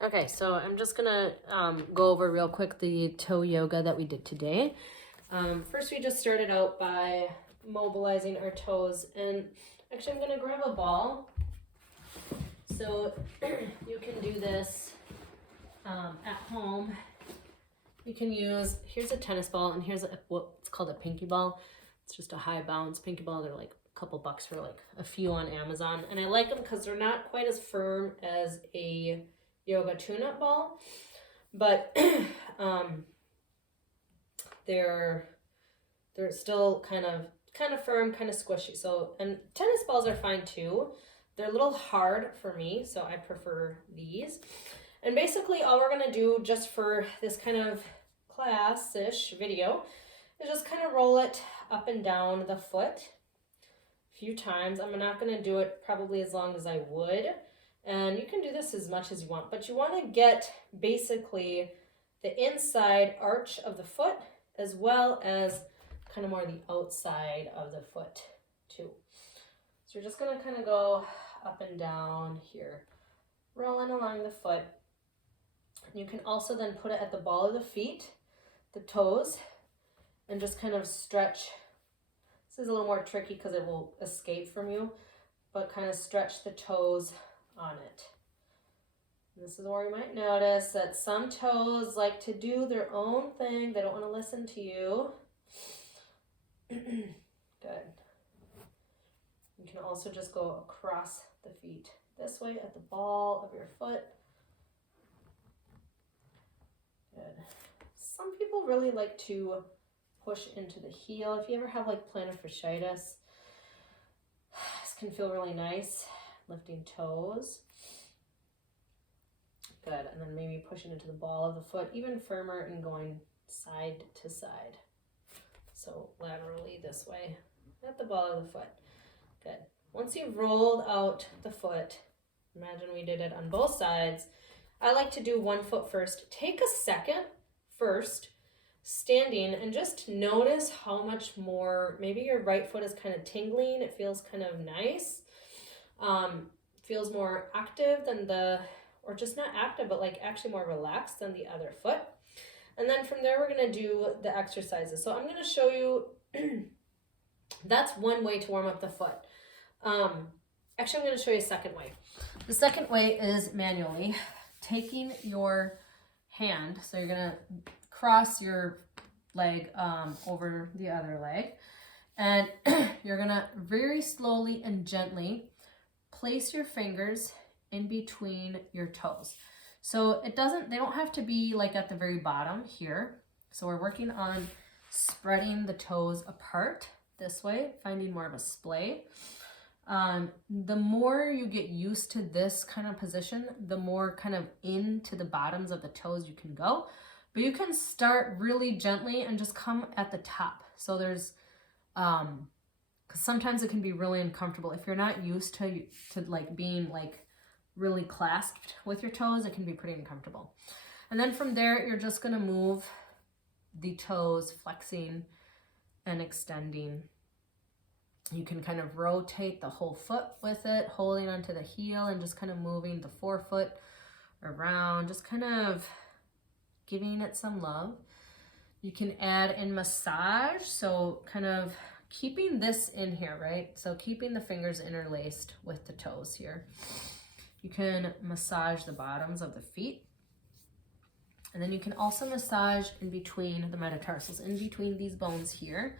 Okay, so I'm just gonna go over real quick the toe yoga that we did today. First, we just started out by mobilizing our toes, and actually, I'm gonna grab a ball. So you can do this at home. You can use, here's a tennis ball, and here's what's called a pinky ball. It's just a high bounce pinky ball. They're like a couple bucks for like a few on Amazon, and I like them because they're not quite as firm as a yoga tune-up ball, but they're still kind of firm, kind of squishy. So, and tennis balls are fine too. They're a little hard for me, so I prefer these. And basically all we're gonna do just for this kind of class-ish video is just kind of roll it up and down the foot a few times. I'm not gonna do it probably as long as I would. And you can do this as much as you want, but you want to get basically the inside arch of the foot as well as kind of more the outside of the foot too. So you're just going to kind of go up and down here, rolling along the foot. You can also then put it at the ball of the feet, the toes, and just kind of stretch. This is a little more tricky because it will escape from you, but kind of stretch the toes on it. This is where you might notice that some toes like to do their own thing. They don't want to listen to you. Good. You can also just go across the feet this way at the ball of your foot. Good. Some people really like to push into the heel. If you ever have like plantar fasciitis, this can feel really nice. Lifting toes. Good. And then maybe pushing into the ball of the foot, even firmer, and going side to side. So laterally this way at the ball of the foot. Good. Once you've rolled out the foot, imagine we did it on both sides. I like to do one foot first. Take a second first, standing, and just notice how much more, maybe your right foot is kind of tingling. It feels kind of nice. Feels more active than or just not active, but like actually more relaxed than the other foot. And then from there, we're gonna do the exercises. So I'm gonna show you, that's one way to warm up the foot. Actually, I'm gonna show you a second way. The second way is manually taking your hand. So you're gonna cross your leg over the other leg. And you're gonna very slowly and gently place your fingers in between your toes. So they don't have to be like at the very bottom here. So we're working on spreading the toes apart this way, finding more of a splay. The more you get used to this kind of position, the more kind of into the bottoms of the toes you can go. But you can start really gently and just come at the top. So there's, because sometimes it can be really uncomfortable. If you're not used to like being like really clasped with your toes, it can be pretty uncomfortable. And then from there, you're just gonna move the toes, flexing and extending. You can kind of rotate the whole foot with it, holding onto the heel and just kind of moving the forefoot around, just kind of giving it some love. You can add in massage, so kind of keeping this in here, right? So keeping the fingers interlaced with the toes here. You can massage the bottoms of the feet. And then you can also massage in between the metatarsals, in between these bones here.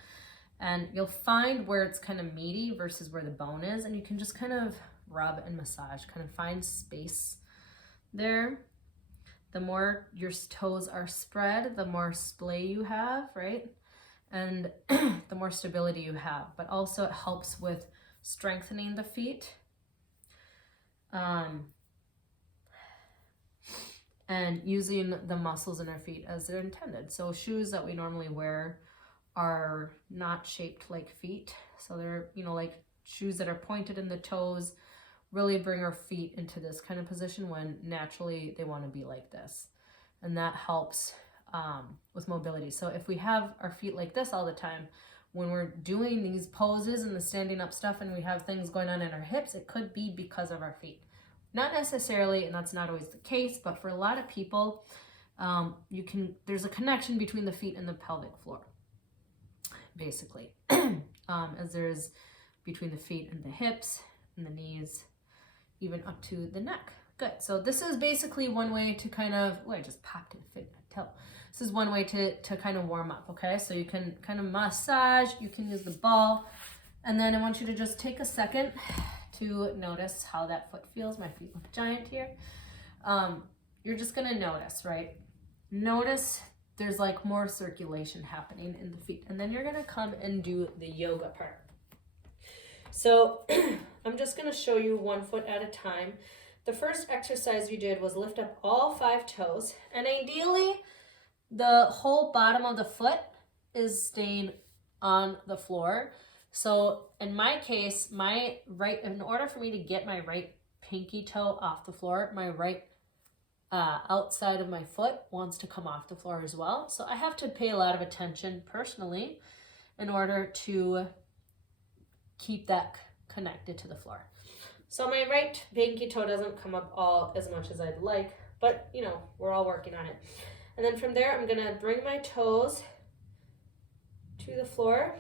And you'll find where it's kind of meaty versus where the bone is. And you can just kind of rub and massage, kind of find space there. The more your toes are spread, the more splay you have, right? And the more stability you have. But also it helps with strengthening the feet. And using the muscles in our feet as they're intended. So shoes that we normally wear are not shaped like feet. So they're, like shoes that are pointed in the toes really bring our feet into this kind of position when naturally they want to be like this. And that helps with mobility. So if we have our feet like this all the time, when we're doing these poses and the standing up stuff and we have things going on in our hips, it could be because of our feet. Not necessarily, and that's not always the case, but for a lot of people, there's a connection between the feet and the pelvic floor, basically, as there is between the feet and the hips and the knees, even up to the neck. Good. So this is basically one way to kind of, I just popped it, fit my toe. This is one way to kind of warm up, okay? So you can kind of massage, you can use the ball, and then I want you to just take a second to notice how that foot feels. My feet look giant here. You're just gonna notice, right? Notice there's like more circulation happening in the feet, and then you're gonna come and do the yoga part. So I'm just gonna show you one foot at a time. The first exercise you did was lift up all 5 toes, and ideally the whole bottom of the foot is staying on the floor. So in my case, in order for me to get my right pinky toe off the floor, my right outside of my foot wants to come off the floor as well. So I have to pay a lot of attention personally in order to keep that connected to the floor. So my right pinky toe doesn't come up all as much as I'd like, but you know, we're all working on it. And then from there, I'm gonna bring my toes to the floor,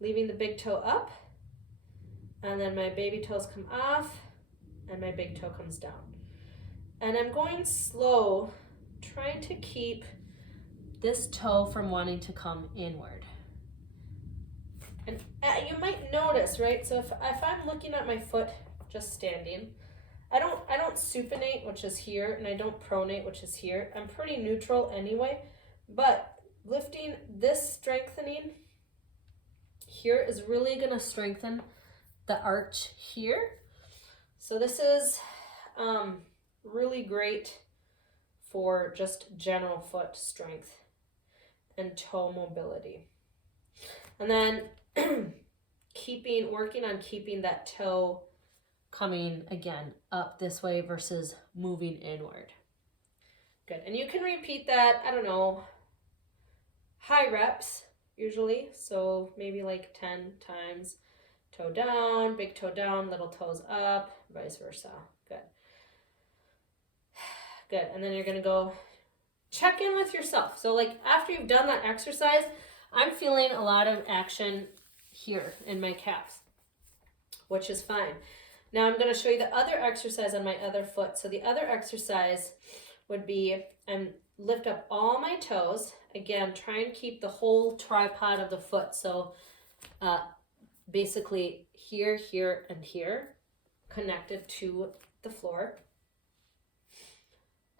leaving the big toe up, and then my baby toes come off, and my big toe comes down. And I'm going slow, trying to keep this toe from wanting to come inward. And you might notice, right? So if I'm looking at my foot just standing, I don't supinate, which is here, and I don't pronate, which is here. I'm pretty neutral anyway, but lifting this strengthening here is really gonna strengthen the arch here. So this is really great for just general foot strength and toe mobility. And then working on keeping that toe coming again up this way versus moving inward. Good. And you can repeat that, I don't know, high reps usually. So maybe like 10 times. Toe down, big toe down, little toes up, vice versa. Good. Good. And then you're going to go check in with yourself. So like after you've done that exercise, I'm feeling a lot of action here in my calves, which is fine. Now I'm going to show you the other exercise on my other foot. So the other exercise would be lift up all my toes. Again, try and keep the whole tripod of the foot. So basically here, here, and here connected to the floor.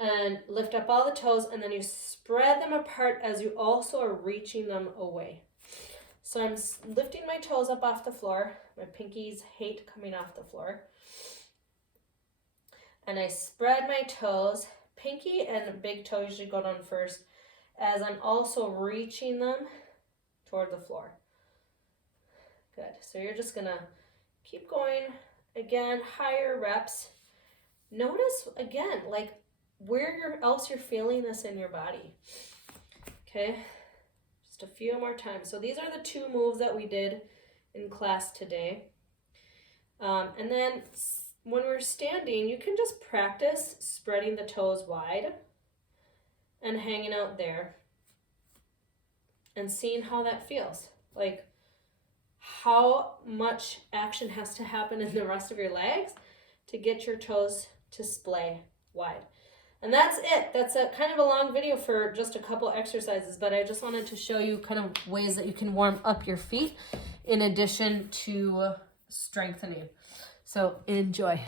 And lift up all the toes, and then you spread them apart as you also are reaching them away. So I'm lifting my toes up off the floor. My pinkies hate coming off the floor. And I spread my toes. Pinky and big toe usually go down first, as I'm also reaching them toward the floor. Good. So you're just going to keep going. Again, higher reps. Notice, again, like where else you're feeling this in your body. Okay. Just a few more times. So these are the 2 moves that we did in class today. And then when we're standing, you can just practice spreading the toes wide and hanging out there and seeing how that feels. Like how much action has to happen in the rest of your legs to get your toes to splay wide. And that's it. That's a kind of a long video for just a couple exercises, but I just wanted to show you kind of ways that you can warm up your feet in addition to strengthening. So enjoy.